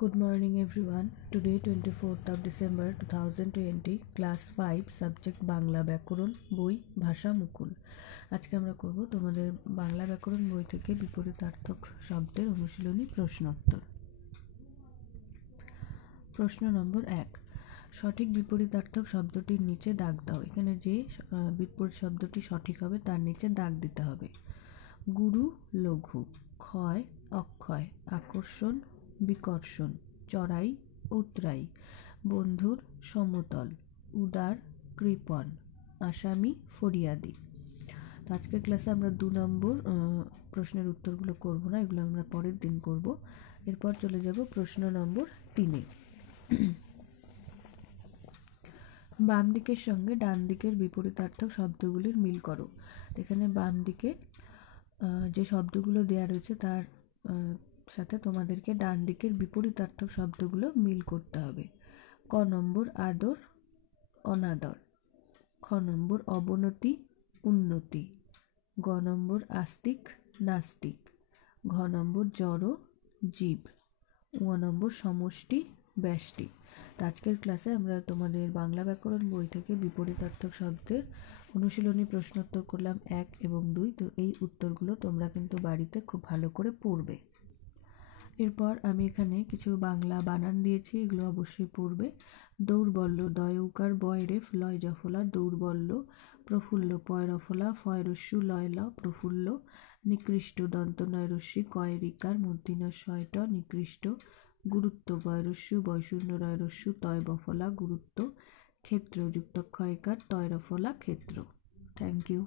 Good morning everyone. Today 24th of December 2020 class 5 subject Bangla ব্যাকরণ বই ভাষা মুকুল। আজকে আমরা করব তোমাদের বাংলা ব্যাকরণ বই থেকে বিপরীতার্থক শব্দের অনুশীলনী প্রশ্নোত্তর। প্রশ্ন নম্বর 1, সঠিক বিপরীতার্থক শব্দটির নিচে দাগ দাও। এখানে যে বিপরীত শব্দটি সঠিক হবে তার নিচে দাগ দিতে হবে। গুরু লঘু, ক্ষয় অক্ষয়, আকর্ষণ বিকর্ষণ, চড়াই উতরাই, বন্ধুর সমতল, উদার কৃপণ, আসামি ফরিয়াদি। তো আজকের ক্লাসে আমরা 2 নম্বর প্রশ্নের উত্তরগুলো করব না, এগুলো আমরা পরের দিন করব। এরপর চলে যাব প্রশ্ন নম্বর 3-এ। বাম দিকের সঙ্গে ডান দিকের বিপরীতার্থক শব্দগুলির মিল করো। এখানে বাম দিকে যে শব্দগুলো দেওয়া রয়েছে তার সাথে তোমাদেরকে ডান দিকের বিপরীতার্থক শব্দগুলো মিল করতে হবে। ক নম্বর আদর অনাদর, খ নম্বর অবনতি উন্নতি, গ নম্বর আস্তিক নাস্তিক, ঘ নম্বর জড় জীব, ঙ নম্বর সমষ্টি ব্যষ্টি। তো আজকের ক্লাসে আমরা তোমাদের বাংলা ব্যাকরণ বই থেকে বিপরীতার্থক শব্দের অনুশীলনী প্রশ্নোত্তর করলাম 1 এবং 2। তো এই উত্তরগুলো তোমরা কিন্তু বাড়িতে খুব ভালো করে পড়বে। এরপর আমি এখানে কিছু বাংলা বানান দিয়েছি, এগুলো অবশ্যই পড়বে। দৌর্বল্য, দয় উকার বয় রেফ লয় জফলা দৌর্বল্য, প্রফুল্ল পয় রফলা ফয় রস্যু লয় ল প্রফুল্ল, নিকৃষ্ট দন্ত নয় রস্যি কয় রিকার মূর্ধন্য শয়ট নিকৃষ্ট, গুরুত্ব বয় রস্যু বয় শূন্য রয় রস্যু তয় বফলা গুরুত্ব, ক্ষেত্র যুক্ত ক্ষয়কার তয় রফলা ক্ষেত্র। Thank you.